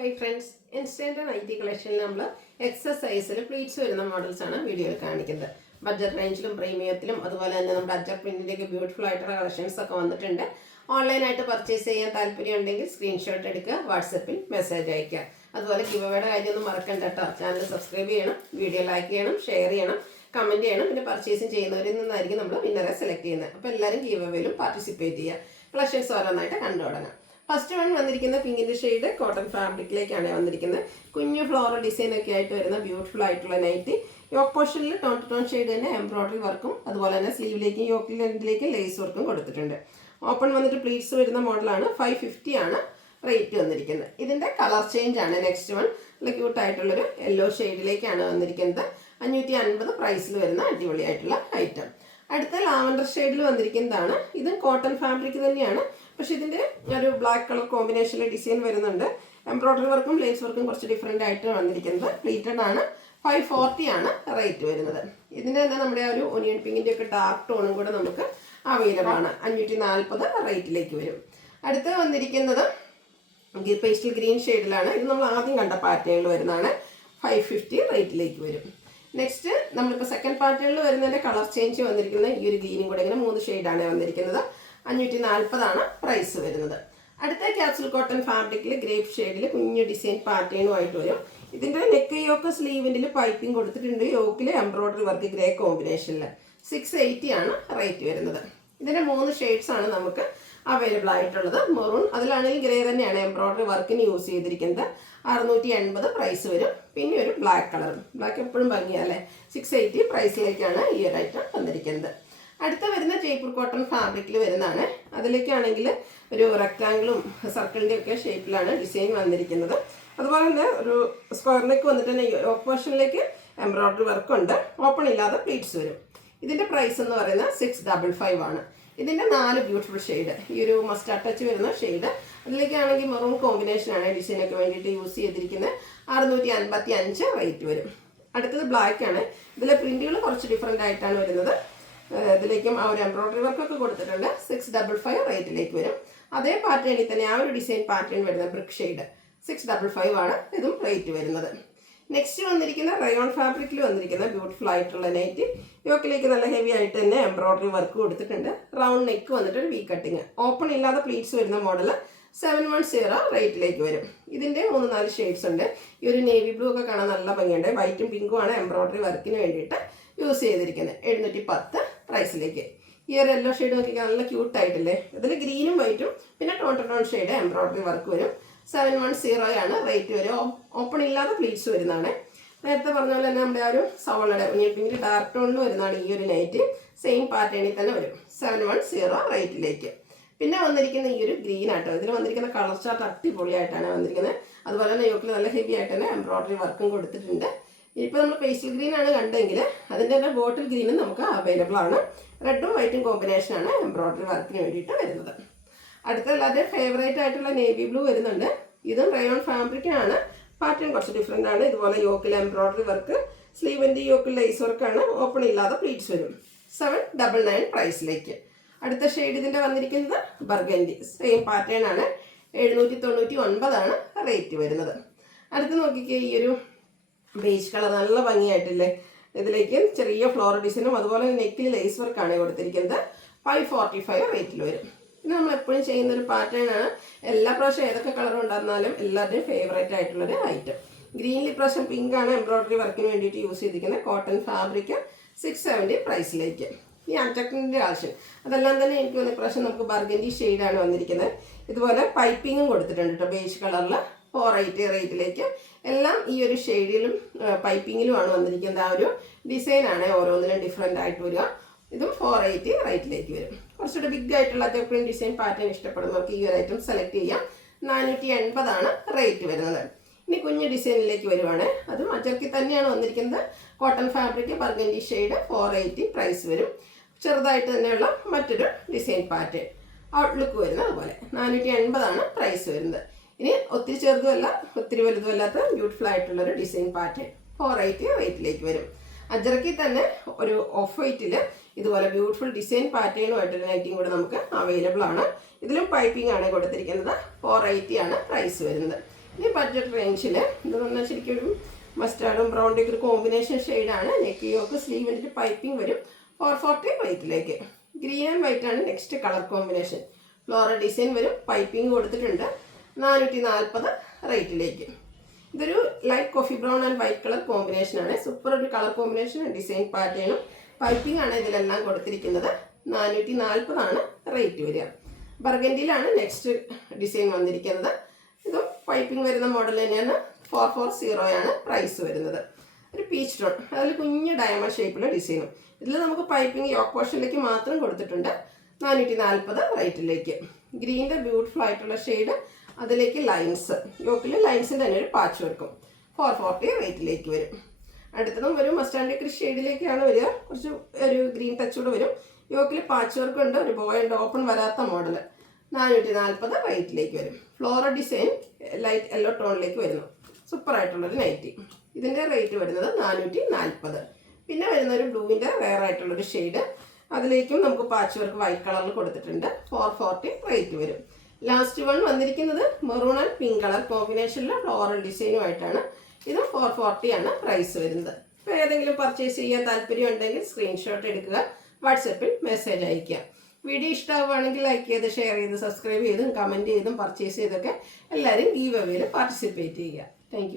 Hi friends, Instant IT collection നമ്മൾ എക്സസൈസിൽ pleats വരുന്ന models ആണ് വീഡിയോയിൽ കാണിക്കുന്നത്. ബഡ്ജറ്റ് റേഞ്ചിലും പ്രീമിയത്തിലും അതുപോലെ തന്നെ നമ്മുടെ അജക് പ്രിന്റിലേക്ക് ബ്യൂട്ടിഫുൾ ആയിട്ടുള്ള കളക്ഷൻസ് ഒക്കെ വന്നിട്ടുണ്ട്. ഓൺലൈനായിട്ട് പർച്ചേസ് ചെയ്യാൻ താല്പര്യം ഉണ്ടെങ്കിൽ സ്ക്രീൻഷോട്ട് എടുക്കുക, വാട്സപ്പിൽ മെസ്സേജ് അയക്കുക. അതുപോലെ ഗിവ് അവേയുടെ കാര്യമൊന്നും മറക്കണ്ട കേട്ടോ. ചാനൽ സബ്സ്ക്രൈബ് ചെയ്യണം, വീഡിയോ ലൈക്ക് ചെയ്യണം, ഷെയർ ചെയ്യണം, കമൻറ്റ് ചെയ്യണം. പിന്നെ പർച്ചേസിങ് ചെയ്യുന്നവരിൽ നിന്നായിരിക്കും നമ്മൾ വിന്നറെ സെലക്ട് ചെയ്യുന്നത്. അപ്പോൾ എല്ലാവരും ഗിവ് അവേയിലും പാർട്ടിസിപ്പേറ്റ് ചെയ്യുക. കളക്ഷൻസ് ഓരോന്നായിട്ട് കണ്ടു തുടങ്ങാം. ഫസ്റ്റ് വൺ വന്നിരിക്കുന്ന പിങ്കിൻ്റെ ഷെയ്ഡ് കോട്ടൺ ഫാബ്രിക്കിലേക്കാണ് വന്നിരിക്കുന്നത്. കുഞ്ഞു ഫ്ലോറൽ ഡിസൈൻ ഒക്കെ ആയിട്ട് വരുന്ന ബ്യൂട്ടിഫുൾ ആയിട്ടുള്ള നൈറ്റി. യോക്ക് പോർഷനിൽ ടോൺ ടു ടോൺ ഷെയ്ഡ് തന്നെ എംബ്രോയിഡറി വർക്കും അതുപോലെ തന്നെ സ്ലീവിലേക്കും യോക്ക് ലെൻത്തിലേക്കും ലേസ് വർക്കും കൊടുത്തിട്ടുണ്ട്. ഓപ്പൺ വന്നിട്ട് പ്ലീറ്റ്സ് വരുന്ന മോഡലാണ്. 550 ആണ് റേറ്റ് വന്നിരിക്കുന്നത്. ഇതിൻ്റെ കളർ ചേഞ്ച് ആണ് നെക്സ്റ്റ് വൺ. നല്ല ക്യൂട്ടായിട്ടുള്ളൊരു യെല്ലോ ഷെയ്ഡിലേക്കാണ് വന്നിരിക്കുന്നത്. 550 പ്രൈസിൽ വരുന്ന അടിപൊളിയായിട്ടുള്ള ഐറ്റം. അടുത്ത ലാവൻഡർ ഷെയ്ഡിൽ വന്നിരിക്കുന്നതാണ്. ഇതും കോട്ടൺ ഫാബ്രിക് തന്നെയാണ്, പക്ഷെ ഇതിൻ്റെ ഒരു ബ്ലാക്ക് കളർ കോമ്പിനേഷനിൽ ഡിസൈൻ വരുന്നുണ്ട്. എംബ്രോയിഡറി വർക്കും ലേസ് വർക്കും കുറച്ച് ഡിഫറെൻ്റ് ആയിട്ട് വന്നിരിക്കുന്നത്. പ്ലീറ്റഡ് ആണ്. 540 ആണ് റേറ്റ് വരുന്നത്. ഇതിൻ്റെ തന്നെ നമ്മുടെ ഒരു ഒനിയൻ പിങ്കിൻ്റെ ഒക്കെ ഡാർക്ക് ടോണും കൂടെ നമുക്ക് അവൈലബിൾ ആണ്. 540 റേറ്റിലേക്ക് വരും. അടുത്ത് വന്നിരിക്കുന്നത് പേസ്റ്റൽ ഗ്രീൻ ഷെയ്ഡിലാണ്. ഇത് നമ്മൾ ആദ്യം കണ്ട പാറ്റേണിൽ വരുന്നതാണ്. 550 റേറ്റിലേക്ക് വരും. നെക്സ്റ്റ് നമ്മളിപ്പോൾ സെക്കൻഡ് പാറ്റേണിൽ വരുന്നതിൻ്റെ കളർ ചേഞ്ച് വന്നിരിക്കുന്നത് ഈ ഒരു ഗ്രീനും കൂടെ ഇങ്ങനെ 3 ഷെയ്ഡാണ് വന്നിരിക്കുന്നത്. 540 ആണ് പ്രൈസ് വരുന്നത്. അടുത്ത ക്യാപ്സുൽ കോട്ടൺ ഫാബ്രിക്കിൽ ഗ്രേപ്പ് ഷെയ്ഡിൽ കുഞ്ഞു ഡിസൈൻ പാറ്റേണുമായിട്ട് വരും. ഇതിൻ്റെ നെക്ക് യോക്ക് സ്ലീവിൻ്റെ പൈപ്പിംഗ് കൊടുത്തിട്ടുണ്ട്. യോക്കിൽ എംബ്രോയിഡറി വർക്ക് ഗ്രേ കോമ്പിനേഷനിൽ 680 ആണ് റേറ്റ് വരുന്നത്. ഇതിൻ്റെ 3 ഷെയ്ഡ്സ് ആണ് നമുക്ക് അവൈലബിൾ ആയിട്ടുള്ളത്. മെറൂൺ, അതിലാണെങ്കിൽ ഗ്രേ തന്നെയാണ് എംബ്രോയിഡറി വർക്കിന് യൂസ് ചെയ്തിരിക്കുന്നത്. 680 പ്രൈസ് വരും. പിന്നെ ഒരു ബ്ലാക്ക് കളറും. ബ്ലാക്ക് എപ്പോഴും ഭംഗിയല്ലേ. 680 പ്രൈസിലേക്കാണ് ഈ ഒരു ഐറ്റം വന്നിരിക്കുന്നത്. അടുത്ത വരുന്ന ജയ്പൂർ കോട്ടൺ ഫാബ്രിക്കിൽ വരുന്നതാണ്. അതിലേക്കാണെങ്കിൽ ഒരു റെക്റ്റാങ്കിളും സർക്കിളിൻ്റെ ഒക്കെ ഷേപ്പിലാണ് ഡിസൈൻ വന്നിരിക്കുന്നത്. അതുപോലെ തന്നെ ഒരു സ്ക്വയർ നെക്ക് വന്നിട്ട് തന്നെ യോക്ക് പോർഷനിലേക്ക് എംബ്രോയിഡറി വർക്കുണ്ട്. ഓപ്പൺ ഇല്ലാതെ പ്ലീറ്റ്സ് വരും. ഇതിൻ്റെ പ്രൈസ് എന്ന് പറയുന്നത് 655 ആണ്. ഇതിൻ്റെ 4 ബ്യൂട്ടിഫുൾ ഷെയ്ഡ്. ഈ ഒരു മസ്റ്റാർഡ് ടച്ച് വരുന്ന ഷെയ്ഡ്. അതിലേക്കാണെങ്കിൽ മെറൂൺ കോമ്പിനേഷനാണ് ഡിസൈനൊക്കെ വേണ്ടിയിട്ട് യൂസ് ചെയ്തിരിക്കുന്നത്. 655 റേറ്റ് വരും. അടുത്തത് ബ്ലാക്ക് ആണ്. ഇതിലെ പ്രിൻറ്റുകൾ കുറച്ച് ഡിഫറെൻ്റ് ആയിട്ടാണ് വരുന്നത്. ഇതിലേക്കും ആ ഒരു എംബ്രോയിഡറി വർക്കൊക്കെ കൊടുത്തിട്ടുണ്ട്. 655 റേറ്റിലേക്ക് വരും. അതേ പാറ്റേണിൽ തന്നെ ആ ഒരു ഡിസൈൻ പാറ്റേൺ വരുന്ന ബ്രിക്ക് ഷെയ്ഡ് 655 ആണ് ഇതും റേറ്റ് വരുന്നത്. നെക്സ്റ്റ് വന്നിരിക്കുന്ന റയോൺ ഫാബ്രിക്കിൽ വന്നിരിക്കുന്ന ബ്യൂട്ടിഫുൾ ആയിട്ടുള്ള നൈറ്റ്. യോക്കിലേക്ക് നല്ല ഹെവി ആയിട്ട് തന്നെ എംബ്രോയിഡറി വർക്ക് കൊടുത്തിട്ടുണ്ട്. റൗണ്ട് നെക്ക് വന്നിട്ട് ഒരു വി കട്ടിങ്. ഓപ്പൺ ഇല്ലാതെ പ്ലീറ്റ്സ് വരുന്ന മോഡൽ 710 റേറ്റിലേക്ക് വരും. ഇതിൻ്റെ 3-4 ഷെയ്ഡ്സ് ഉണ്ട്. ഈ ഒരു നേവി ബ്ലൂ ഒക്കെ കാണാൻ നല്ല ഭംഗിയുണ്ട്. വൈറ്റും പിങ്കും ആണ് എംബ്രോയിഡറി വർക്കിന് വേണ്ടിയിട്ട് യൂസ് ചെയ്തിരിക്കുന്നത്. 710 പ്രൈസിലേക്ക്. ഈ ഒരു യെല്ലോ ഷെയ്ഡ് നോക്കിയാൽ നല്ല ക്യൂട്ടായിട്ടില്ലേ. ഇതിൽ ഗ്രീനും വൈറ്റും പിന്നെ tone to tone shade embroidery work വരും. 710 ആണ് റേറ്റ് വരും. ഓപ്പൺ ഇല്ലാതെ പ്ലീറ്റ്സ് വരുന്നതാണ്. നേരത്തെ പറഞ്ഞ പോലെ തന്നെ നമ്മുടെ ആ ഒരു സവളയുടെ പിങ്കിൻ്റെ ഡാർക്ക് ടോണിൽ വരുന്നതാണ് ഈ ഒരു നൈറ്റ്. സെയിം പാറ്റേണിൽ തന്നെ വരും. 710 റേറ്റിലേക്ക്. പിന്നെ വന്നിരിക്കുന്ന ഈ ഒരു ഗ്രീൻ ആട്ടോ. ഇതിൽ വന്നിരിക്കുന്ന കളർ ചാർട്ട് അടിപൊളിയായിട്ടാണ് വന്നിരിക്കുന്നത്. അതുപോലെ തന്നെ യോക്കിൽ നല്ല ഹെവി ആയിട്ട് തന്നെ എംബ്രോയിഡറി വർക്കും കൊടുത്തിട്ടുണ്ട്. ഇപ്പോൾ നമ്മൾ പേസ്റ്റൽ ഗ്രീൻ ആണ് കണ്ടെങ്കിൽ അതിൻ്റെ തന്നെ ബോട്ടിൽ ഗ്രീനും നമുക്ക് അവൈലബിൾ ആണ്. റെഡും വൈറ്റും കോമ്പിനേഷനാണ് എംബ്രോയിഡറി വർക്കിന് വേണ്ടിയിട്ട് വരുന്നത്. അടുത്ത എല്ലാവരുടെയും ഫേവറേറ്റ് ആയിട്ടുള്ള നേവി ബ്ലൂ വരുന്നുണ്ട്. ഇതും റയോൺ ഫാബ്രിക്കാണ്. പാറ്റേൺ കുറച്ച് ഡിഫറെൻ്റ് ആണ്. ഇതുപോലെ യോക്കിൽ എംബ്രോയിഡറി വർക്ക്, സ്ലീവിൻ്റെ യോക്കിൽ ലേസ് വർക്കാണ്. ഓപ്പൺ ഇല്ലാതെ പ്ലീറ്റ്സ് വരും. 799 പ്രൈസിലേക്ക്. അടുത്ത ഷെയ്ഡ് ഇതിൻ്റെ വന്നിരിക്കുന്നത് ബർഗൻഡി. സെയിം പാറ്റേൺ ആണ്. 799 ആണ് റേറ്റ് വരുന്നത്. അടുത്ത് നോക്കിക്കേ, ഈ ഒരു ബേജ് കളർ നല്ല ഭംഗിയായിട്ടില്ലേ. ഇതിലേക്ക് ചെറിയ ഫ്ലോറൽ ഡിസൈനും അതുപോലെ നെക്കിൽ ലേസ് വർക്കാണ് കൊടുത്തിരിക്കുന്നത്. 545 റേറ്റിൽ വരും. പിന്നെ നമ്മൾ എപ്പോഴും ചെയ്യുന്നൊരു പാറ്റേൺ ആണ്. എല്ലാ പ്രാവശ്യം ഏതൊക്കെ കളർ ഉണ്ടായിരുന്നാലും എല്ലാവരുടെയും ഫേവറേറ്റ് ആയിട്ടുള്ളൊരു ഐറ്റം. ഗ്രീനിൽ ഇപ്രാവശ്യം പിങ്ക് ആണ് എംബ്രോയിഡറി വർക്കിന് വേണ്ടിയിട്ട് യൂസ് ചെയ്തിരിക്കുന്നത്. Cotton fabric 670 പ്രൈസിലേക്ക്. ഈ അൺടക്കിൻ്റെ ആവശ്യം അതെല്ലാം തന്നെ എനിക്ക് വന്ന ഇപ്രാവശ്യം നമുക്ക് ബർഗൻഡി ഷെയ്ഡാണ് വന്നിരിക്കുന്നത്. ഇതുപോലെ പൈപ്പിങ്ങും കൊടുത്തിട്ടുണ്ട് കേട്ടോ. ബേജ് കളറിൽ 480 റേറ്റിലേക്ക്. എല്ലാം ഈ ഒരു ഷെയ്ഡിലും പൈപ്പിങ്ങിലുമാണ് വന്നിരിക്കുന്നത്. ആ ഒരു ഡിസൈനാണ് ഓരോന്നിനും ഡിഫറെൻ്റ് ആയിട്ട് വരിക. ഇതും 480 റേറ്റിലേക്ക് വരും. കുറച്ചുകൂടെ ബിഗ് ആയിട്ടുള്ള അജക് ഡിസൈൻ പാറ്റേൺ ഇഷ്ടപ്പെടുന്നവർക്ക് ഈ ഒരു ഐറ്റം സെലക്ട് ചെയ്യാം. 480 ആണ് റേറ്റ് വരുന്നത്. ഇനി കുഞ്ഞ് ഡിസൈനിലേക്ക് വരുവാണ്. അതും അജക്കിൽ തന്നെയാണ് വന്നിരിക്കുന്നത്. Cotton fabric burgundy shade 480 price വരും. ചെറുതായിട്ട് തന്നെയുള്ള മറ്റൊരു ഡിസൈൻ പാറ്റേൺ ഔട്ട്ലുക്ക് വരുന്നത്. അതുപോലെ 480 ആണ് പ്രൈസ് വരുന്നത്. ഇനി ഒത്തിരി ചെറുതുമല്ല ഒത്തിരി വലുതുമല്ലാത്ത ബ്യൂട്ടിഫുൾ ആയിട്ടുള്ളൊരു ഡിസൈൻ പാറ്റേൺ 480 റേറ്റിലേക്ക് വരും. അജറക്കിൽ തന്നെ ഒരു ഓഫ് വൈറ്റിൽ ഇതുപോലെ ബ്യൂട്ടിഫുൾ ഡിസൈൻ പാറ്റേണുമായിട്ടൊരു നൈറ്റിയും കൂടെ നമുക്ക് അവൈലബിൾ ആണ്. ഇതിലും പൈപ്പിംഗ് ആണ് കൊടുത്തിരിക്കുന്നത്. 480 ആണ് പ്രൈസ് വരുന്നത്. ഇനി ബഡ്ജറ്റ് റേഞ്ചിൽ ഇത് പറഞ്ഞാൽ ശരിക്കും ഒരു മസ്റ്റാർഡും ബ്രൗണിൻ്റെ ഒരു കോമ്പിനേഷൻ ഷെയ്ഡാണ്. നെക്ക് യോക്ക് സ്ലീവിൻ്റെ പൈപ്പിംഗ് വരും 440 റേറ്റിലേക്ക്. ഗ്രീൻ ആൻഡ് വൈറ്റ് ആണ് next colour combination. Floral design വരും, പൈപ്പിംഗ് കൊടുത്തിട്ടുണ്ട്. 440 റേറ്റിലേക്ക്. ഇതൊരു light coffee brown and white colour കോമ്പിനേഷനാണ്. സൂപ്പർ ഒരു കളർ കോമ്പിനേഷൻ, ഡിസൈൻ പാറ്റേണും പൈപ്പിംഗ് ആണ് ഇതിലെല്ലാം കൊടുത്തിരിക്കുന്നത്. 440 റേറ്റ് വരിക. ബർഗൻഡിയിലാണ് നെക്സ്റ്റ് ഡിസൈൻ വന്നിരിക്കുന്നത്. ഇതും പൈപ്പിംഗ് വരുന്ന മോഡൽ തന്നെയാണ്. 440 പ്രൈസ് വരുന്നത്. ഒരു പീച്ച് ടോൺ, അതിൽ കുഞ്ഞ് ഡയമണ്ട് ഷേപ്പിലുള്ള ഡിസൈനും. ഇതിൽ നമുക്ക് പൈപ്പിംഗ് യോക്ക് പോർഷനിലേക്ക് മാത്രം കൊടുത്തിട്ടുണ്ട്. 440 റേറ്റിലേക്ക്. ഗ്രീൻ്റെ ബ്യൂട്ടിഫുൾ ആയിട്ടുള്ള ഷെയ്ഡ്, അതിലേക്ക് ലൈൻസ്, യോക്കിൽ ലൈൻസിൻ്റെ തന്നെ ഒരു പാച്ച് വർക്കും 440 റേറ്റിലേക്ക് വരും. അടുത്തതും ഒരു മസ്റ്റാൻഡ് ഗ്രീൻ ഷെയ്ഡിലേക്കാണ് വരിക. കുറച്ച് ഒരു ഗ്രീൻ ടച്ച് കൂടെ വരും. യോക്കിൽ പാച്ച് വർക്ക് ഉണ്ട്, ഒരു ബോയ് ഉണ്ട്, ഓപ്പൺ വരാത്ത മോഡൽ. 440 റേറ്റിലേക്ക് വരും. ഫ്ലോറൽ ഡിസൈൻ ലൈറ്റ് യെല്ലോ ടോണിലേക്ക് വരുന്നു. സൂപ്പറായിട്ടുള്ളൊരു നൈറ്റി. ഇതിൻ്റെ റേറ്റ് വരുന്നത് 440. പിന്നെ വരുന്ന ഒരു ബ്ലൂവിൻ്റെ റെയർ ആയിട്ടുള്ളൊരു ഷെയ്ഡ്, അതിലേക്കും നമുക്ക് പാച്ച് വർക്ക് വൈറ്റ് കളറിൽ കൊടുത്തിട്ടുണ്ട്. 440 റേറ്റ് വരും. ലാസ്റ്റ് വൺ വന്നിരിക്കുന്നത് മെറൂൺ ആൻഡ് പിങ്ക് കളർ കോമ്പിനേഷനിൽ ഫ്ലോറൽ ഡിസൈനുമായിട്ടാണ്. ഇത് 440 പ്രൈസ് വരുന്നത്. ഇപ്പോൾ ഏതെങ്കിലും പർച്ചേസ് ചെയ്യാൻ താല്പര്യം ഉണ്ടെങ്കിൽ സ്ക്രീൻഷോട്ട് എടുക്കുക, വാട്സപ്പിൽ മെസ്സേജ് അയയ്ക്കുക. വീഡിയോ ഇഷ്ടമാവുകയാണെങ്കിൽ ലൈക്ക് ചെയ്ത്, ഷെയർ ചെയ്ത്, സബ്സ്ക്രൈബ് ചെയ്തും കമൻറ്റ് ചെയ്തും പർച്ചേസ് ചെയ്തൊക്കെ എല്ലാവരും ഗീവ് അവേയിൽ പാർട്ടിസിപ്പേറ്റ് ചെയ്യുക. താങ്ക്